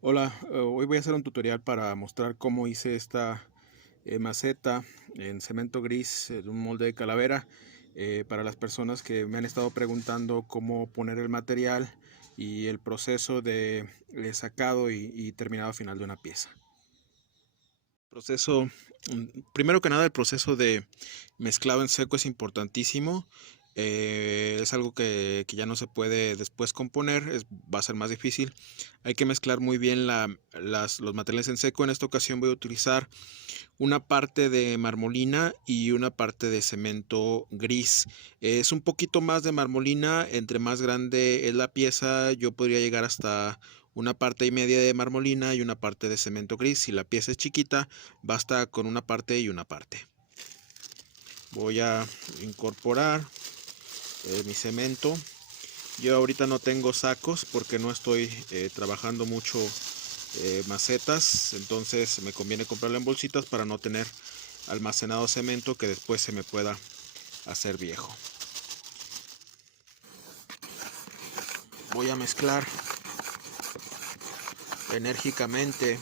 Hola, hoy voy a hacer un tutorial para mostrar cómo hice esta maceta en cemento gris de un molde de calavera para las personas que me han estado preguntando cómo poner el material y el proceso de sacado y terminado final de una pieza. Proceso, primero que nada, el proceso de mezclado en seco es importantísimo. Es algo que ya no se puede después componer, va a ser más difícil. Hay que mezclar muy bien los materiales en seco. En esta ocasión voy a utilizar una parte de marmolina y una parte de cemento gris. Es un poquito más de marmolina, entre más grande es la pieza, yo podría llegar hasta una parte y media de marmolina y una parte de cemento gris. Si la pieza es chiquita, basta con una parte y una parte. Voy a incorporar mi cemento. Yo ahorita no tengo sacos porque no estoy trabajando mucho macetas, entonces me conviene comprarlo en bolsitas para no tener almacenado cemento que después se me pueda hacer viejo. Voy a mezclar enérgicamente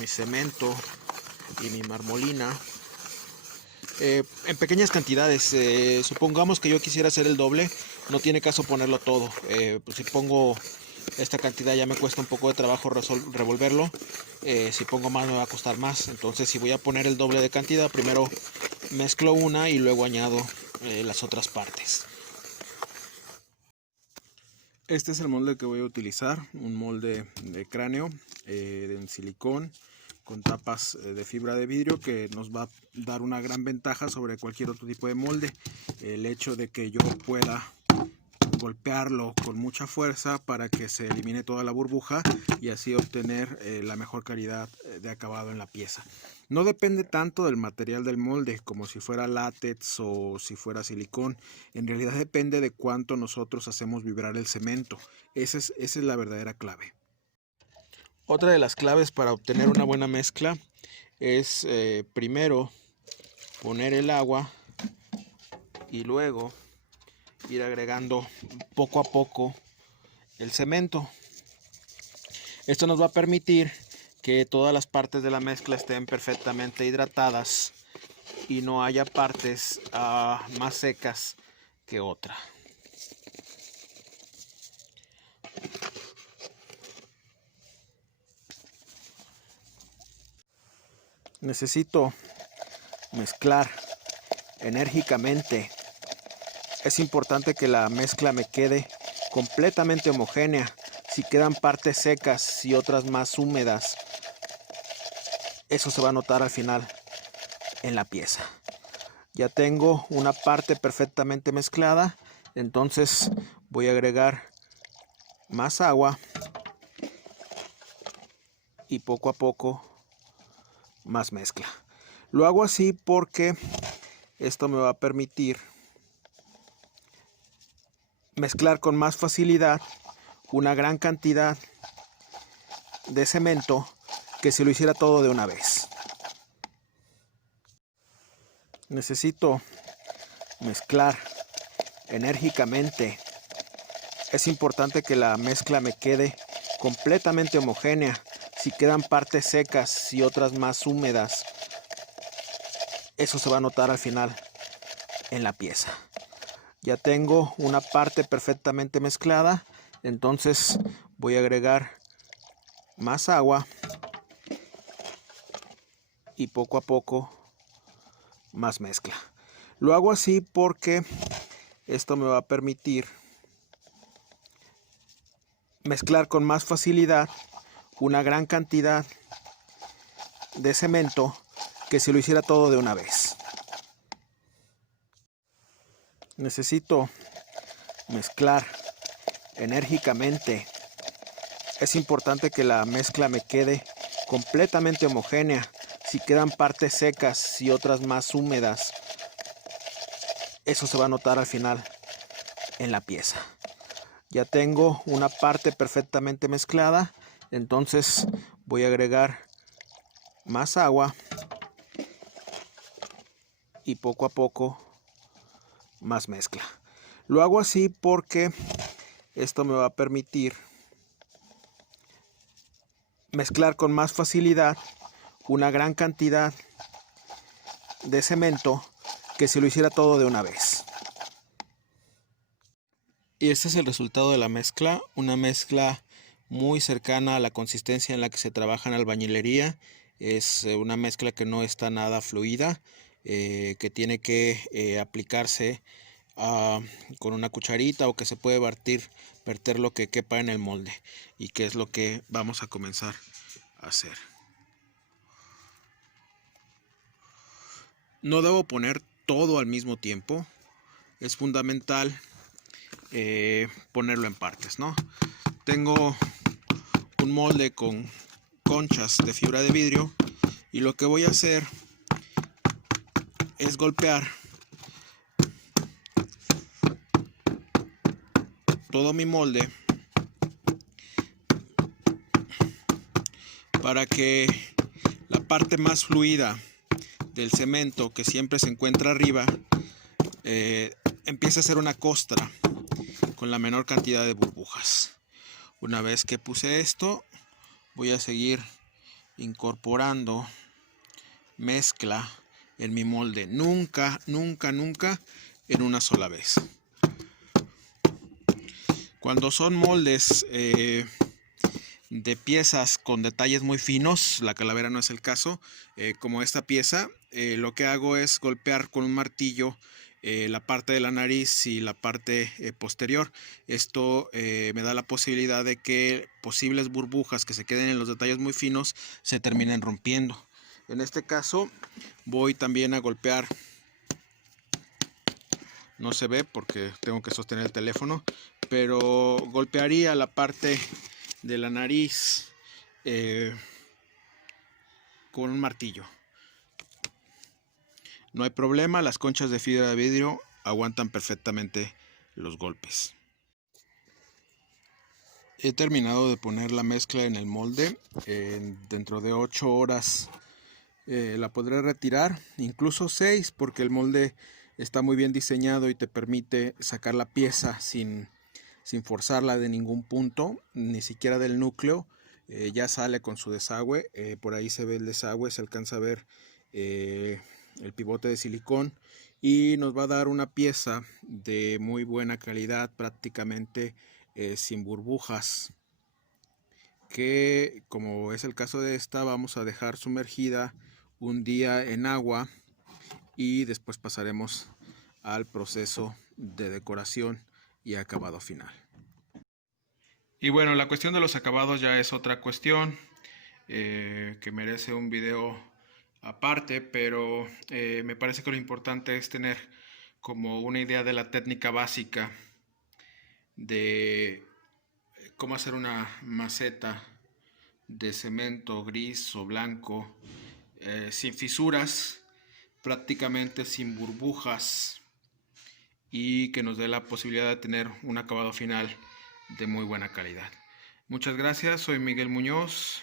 mi cemento y mi marmolina en pequeñas cantidades. Supongamos que yo quisiera hacer el doble, no tiene caso ponerlo todo. Pues si pongo esta cantidad ya me cuesta un poco de trabajo revolverlo. Si pongo más me va a costar más. Entonces si voy a poner el doble de cantidad, primero mezclo una y luego añado las otras partes. Este es el molde que voy a utilizar, un molde de cráneo en silicón con tapas de fibra de vidrio que nos va a dar una gran ventaja sobre cualquier otro tipo de molde. El hecho de que yo pueda golpearlo con mucha fuerza para que se elimine toda la burbuja y así obtener la mejor calidad de acabado en la pieza. No depende tanto del material del molde como si fuera látex o si fuera silicón. En realidad depende de cuánto nosotros hacemos vibrar el cemento. Esa es la verdadera clave. Otra de las claves para obtener una buena mezcla es primero poner el agua y luego ir agregando poco a poco el cemento. Esto nos va a permitir que todas las partes de la mezcla estén perfectamente hidratadas y no haya partes más secas que otra. Necesito mezclar enérgicamente. Es importante que la mezcla me quede completamente homogénea. Si quedan partes secas y otras más húmedas, eso se va a notar al final en la pieza. Ya tengo una parte perfectamente mezclada, entonces voy a agregar más agua y poco a poco más mezcla. Lo hago así porque esto me va a permitir mezclar con más facilidad una gran cantidad de cemento que si lo hiciera todo de una vez. Necesito mezclar enérgicamente. Es importante que la mezcla me quede completamente homogénea. Si quedan partes secas y otras más húmedas, eso se va a notar al final en la pieza. Ya tengo una parte perfectamente mezclada, entonces voy a agregar más agua y poco a poco más mezcla. Lo hago así porque esto me va a permitir mezclar con más facilidad una gran cantidad de cemento que si lo hiciera todo de una vez. Necesito mezclar enérgicamente. Es importante que la mezcla me quede completamente homogénea. Si quedan partes secas y otras más húmedas, eso se va a notar al final en la pieza. Ya tengo una parte perfectamente mezclada, entonces voy a agregar más agua y poco a poco más mezcla. Lo hago así porque esto me va a permitir mezclar con más facilidad una gran cantidad de cemento que si lo hiciera todo de una vez. Y este es el resultado de la mezcla, una mezcla muy cercana a la consistencia en la que se trabaja en albañilería. Es una mezcla que no está nada fluida, que tiene que aplicarse con una cucharita, o que se puede verter lo que quepa en el molde, y que es lo que vamos a comenzar a hacer. No debo poner todo al mismo tiempo, es fundamental ponerlo en partes, ¿no? Tengo un molde con conchas de fibra de vidrio, y lo que voy a hacer es golpear todo mi molde para que la parte más fluida del cemento, que siempre se encuentra arriba, empiece a ser una costra con la menor cantidad de burbujas. Una vez que puse esto, voy a seguir incorporando mezcla en mi molde. Nunca en una sola vez. Cuando son moldes de piezas con detalles muy finos, la calavera no es el caso, como esta pieza, lo que hago es golpear con un martillo la parte de la nariz y la parte posterior. Esto me da la posibilidad de que posibles burbujas que se queden en los detalles muy finos se terminen rompiendo. En este caso voy también a golpear, no se ve porque tengo que sostener el teléfono, pero golpearía la parte de la nariz con un martillo. No hay problema, las conchas de fibra de vidrio aguantan perfectamente los golpes. He terminado de poner la mezcla en el molde. Dentro de 8 horas la podré retirar, incluso 6, porque el molde está muy bien diseñado y te permite sacar la pieza sin forzarla de ningún punto, ni siquiera del núcleo. Ya sale con su desagüe, por ahí se ve el desagüe, se alcanza a ver el pivote de silicón, y nos va a dar una pieza de muy buena calidad, prácticamente sin burbujas, que, como es el caso de esta, vamos a dejar sumergida un día en agua, y después pasaremos al proceso de decoración y acabado final. Y bueno, la cuestión de los acabados ya es otra cuestión que merece un video aparte, pero me parece que lo importante es tener como una idea de la técnica básica de cómo hacer una maceta de cemento gris o blanco, sin fisuras, prácticamente sin burbujas, y que nos dé la posibilidad de tener un acabado final de muy buena calidad. Muchas gracias, soy Miguel Muñoz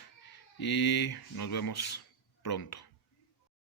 y nos vemos pronto.